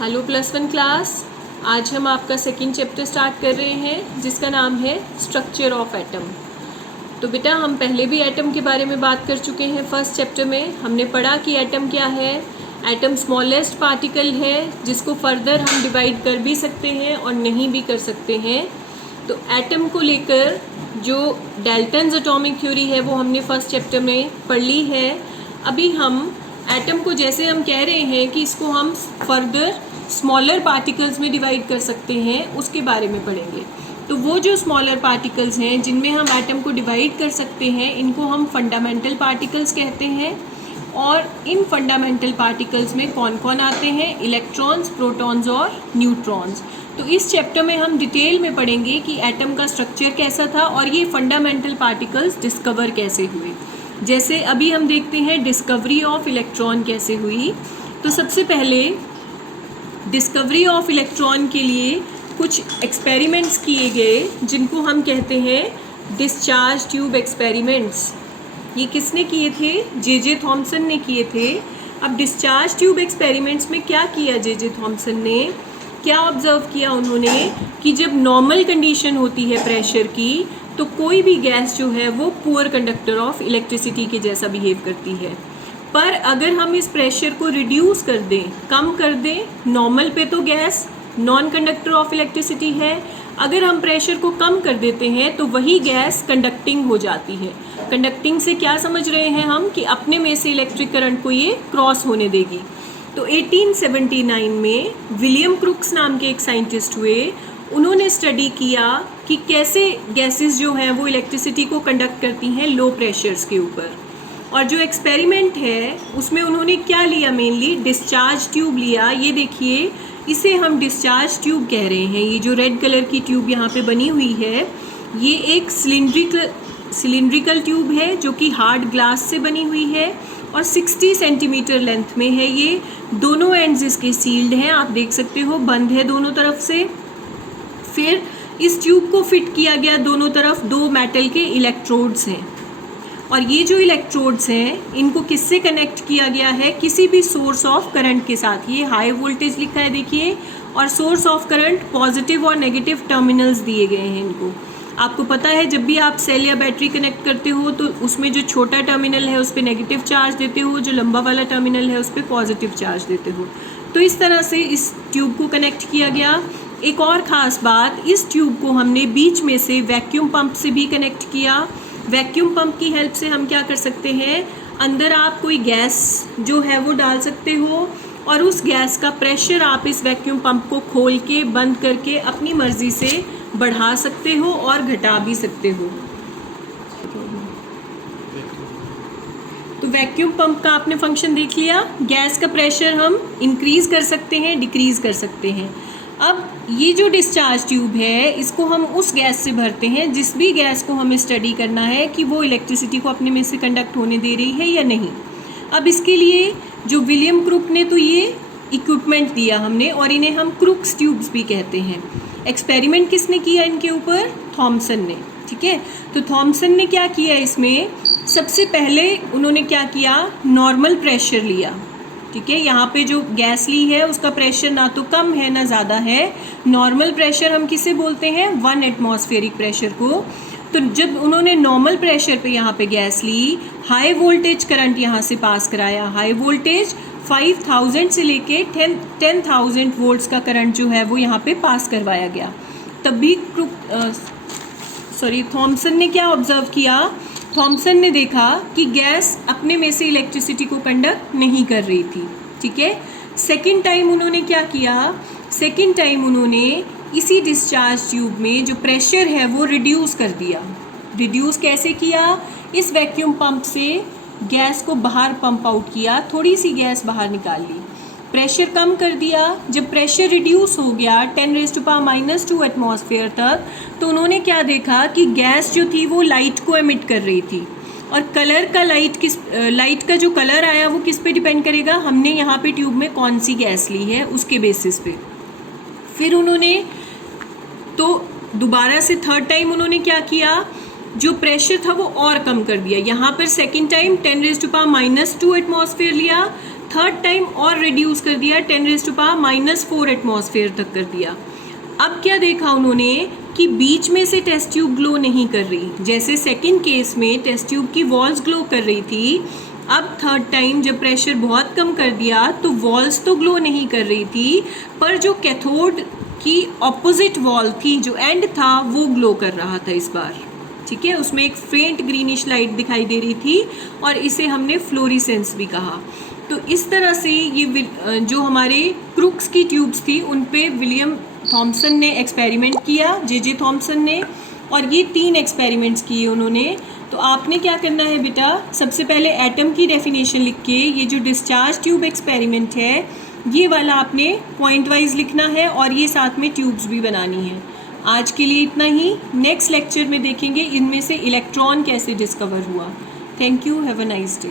Hello +1 class. आज हम आपका सेकंड चैप्टर स्टार्ट कर रहे हैं जिसका नाम है स्ट्रक्चर ऑफ एटम। तो बेटा हम पहले भी एटम के बारे में बात कर चुके हैं। फर्स्ट चैप्टर में हमने पढ़ा कि एटम क्या है। एटम स्मॉलेस्ट पार्टिकल है जिसको फर्दर हम डिवाइड कर भी सकते हैं और नहीं भी कर सकते हैं। तो एटम को लेकर जो डाल्टन्स एटॉमिक थ्योरी है वो हमने फर्स्ट चैप्टर में पढ़ ली है। अभी हम एटम को जैसे हम कह रहे हैं कि इसको हम फर्दर स्मॉलर पार्टिकल्स में डिवाइड कर सकते हैं, उसके बारे में पढ़ेंगे। तो वो जो स्मॉलर पार्टिकल्स हैं जिनमें हम एटम को डिवाइड कर सकते हैं, इनको हम फंडामेंटल पार्टिकल्स कहते हैं। और इन फंडामेंटल पार्टिकल्स में कौन कौन आते हैं? इलेक्ट्रॉन्स, प्रोटॉन्स और न्यूट्रॉन्स। तो इस चैप्टर में हम डिटेल में पढ़ेंगे कि एटम का स्ट्रक्चर कैसा था और ये फंडामेंटल पार्टिकल्स डिस्कवर कैसे हुए। जैसे अभी हम देखते हैं डिस्कवरी ऑफ इलेक्ट्रॉन कैसे हुई। तो सबसे पहले डिस्कवरी ऑफ इलेक्ट्रॉन के लिए कुछ एक्सपेरिमेंट्स किए गए जिनको हम कहते हैं डिस्चार्ज ट्यूब एक्सपेरिमेंट्स। ये किसने किए थे? जे थॉमसन ने किए थे। अब डिस्चार्ज ट्यूब एक्सपेरिमेंट्स में क्या किया जे थॉमसन ने? क्या ऑब्जर्व किया उन्होंने कि जब नॉर्मल कंडीशन होती है प्रेशर की, तो कोई भी गैस जो है वो पुअर कंडक्टर ऑफ इलेक्ट्रिसिटी के जैसा बिहेव करती है। पर अगर हम इस प्रेशर को रिड्यूस कर दें, कम कर दें, नॉर्मल पे तो gas non conductor of electricity है। अगर हम प्रेशर को कम कर देते हैं तो वही गैस कंडक्टिंग हो जाती है। कंडक्टिंग से क्या समझ रहे हैं हम? कि अपने में से इलेक्ट्रिक करंट को ये क्रॉस होने देगी। तो 1879 में विलियम क्रुक्स नाम के एक साइंटिस्ट हुए। उन्होंने स्टडी किया कि कैसे गैसेस जो हैं वो इलेक्ट्रिसिटी को कंडक्ट करती हैं लो प्रेशर्स के ऊपर। और जो एक्सपेरिमेंट है उसमें उन्होंने क्या लिया? मेनली डिस्चार्ज ट्यूब लिया। ये देखिए, इसे हम डिस्चार्ज ट्यूब कह रहे हैं। ये जो रेड कलर की ट्यूब यहाँ पे बनी हुई है, ये एक सिलिंड्रिकल ट्यूब है जो कि हार्ड ग्लास से बनी हुई है और 60 सेंटीमीटर लेंथ में है। ये दोनों एंड्स इसके सील्ड हैं, आप देख सकते हो, बंद है दोनों तरफ से। फिर इस ट्यूब को फिट किया गया दोनों तरफ 2 मेटल के इलेक्ट्रोड्स हैं। और ये जो इलेक्ट्रोड्स हैं इनको किससे कनेक्ट किया गया है? किसी भी सोर्स ऑफ करंट के साथ। ये हाई वोल्टेज लिखा है देखिए, और सोर्स ऑफ करंट पॉजिटिव और नेगेटिव टर्मिनल्स दिए गए हैं इनको। आपको पता है जब भी आप सेल या बैटरी कनेक्ट करते हो तो उसमें जो छोटा टर्मिनल है उस पर नेगेटिव चार्ज देते हो, जो लंबा वाला टर्मिनल है उस पर पॉजिटिव चार्ज देते हो। तो इस तरह से इस ट्यूब को कनेक्ट किया गया। एक और ख़ास बात, इस ट्यूब को हमने बीच में से वैक्यूम पंप से भी कनेक्ट किया। वैक्यूम पंप की हेल्प से हम क्या कर सकते हैं? अंदर आप कोई गैस जो है वो डाल सकते हो और उस गैस का प्रेशर आप इस वैक्यूम पंप को खोल के बंद करके अपनी मर्ज़ी से बढ़ा सकते हो और घटा भी सकते हो। तो वैक्यूम पंप का आपने फंक्शन देख लिया। गैस का प्रेशर हम इंक्रीज़ कर सकते हैं, डिक्रीज़ कर सकते हैं। अब ये जो डिस्चार्ज ट्यूब है इसको हम उस गैस से भरते हैं जिस भी गैस को हमें स्टडी करना है कि वो इलेक्ट्रिसिटी को अपने में से कंडक्ट होने दे रही है या नहीं। अब इसके लिए जो विलियम क्रुक ने तो ये इक्विपमेंट दिया हमने, और इन्हें हम क्रुक्स ट्यूब्स भी कहते हैं। एक्सपेरिमेंट किसने किया इनके ऊपर? थॉमसन ने। ठीक है, तो थॉमसन ने क्या किया इसमें? सबसे पहले उन्होंने क्या किया? नॉर्मल प्रेशर लिया। ठीक है, यहाँ पे जो गैस ली है उसका प्रेशर ना तो कम है ना ज़्यादा है। नॉर्मल प्रेशर हम किसे बोलते हैं? 1 एटमॉस्फेरिक प्रेशर को। तो जब उन्होंने नॉर्मल प्रेशर पे यहाँ पे गैस ली, हाई वोल्टेज करंट यहाँ से पास कराया। हाई वोल्टेज 5000 से लेके 10,000 वोल्ट्स का करंट जो है वो यहाँ पे पास करवाया गया। तब भी थॉमसन ने क्या ऑब्जर्व किया? थॉमसन ने देखा कि गैस अपने में से इलेक्ट्रिसिटी को कंडक्ट नहीं कर रही थी। ठीक है, सेकेंड टाइम उन्होंने क्या किया? सेकेंड टाइम उन्होंने इसी डिस्चार्ज ट्यूब में जो प्रेशर है वो रिड्यूस कर दिया। रिड्यूस कैसे किया? इस वैक्यूम पंप से गैस को बाहर पंप आउट किया, थोड़ी सी गैस बाहर निकाल ली, प्रेशर कम कर दिया। जब प्रेशर रिड्यूस हो गया 10⁻² एटमॉस्फेयर तक, तो उन्होंने क्या देखा कि गैस जो थी वो लाइट को एमिट कर रही थी। और कलर का लाइट का जो कलर आया वो किस पे डिपेंड करेगा? हमने यहाँ पे ट्यूब में कौन सी गैस ली है उसके बेसिस पे। फिर उन्होंने तो दोबारा से थर्ड टाइम उन्होंने क्या किया? जो प्रेशर था वो और कम कर दिया। यहाँ पर सेकेंड टाइम 10⁻² एटमॉस्फेयर लिया, थर्ड टाइम और रिड्यूस कर दिया, 10⁻⁻⁴ एटमॉस्फेयर तक कर दिया। अब क्या देखा उन्होंने कि बीच में से टेस्ट ट्यूब ग्लो नहीं कर रही। जैसे सेकंड केस में टेस्ट ट्यूब की वॉल्स ग्लो कर रही थी, अब थर्ड टाइम जब प्रेशर बहुत कम कर दिया तो वॉल्स तो ग्लो नहीं कर रही थी, पर जो कैथोड की ऑपोजिट वॉल थी, जो एंड था, वो ग्लो कर रहा था इस बार। ठीक है, उसमें एक फेंट ग्रीनिश लाइट दिखाई दे रही थी और इसे हमने फ्लोरिसेंस भी कहा। तो इस तरह से ये जो हमारे क्रूक्स की ट्यूब्स थी उन पे विलियम थॉमसन ने एक्सपेरिमेंट किया, जे थॉमसन ने, और ये 3 एक्सपेरिमेंट्स किए उन्होंने। तो आपने क्या करना है बेटा, सबसे पहले एटम की डेफिनेशन लिख के ये जो डिस्चार्ज ट्यूब एक्सपेरिमेंट है ये वाला आपने पॉइंट वाइज लिखना है और ये साथ में ट्यूब्स भी बनानी है। आज के लिए इतना ही। नेक्स्ट लेक्चर में देखेंगे इनमें से इलेक्ट्रॉन कैसे डिस्कवर हुआ। Thank you, have a nice day.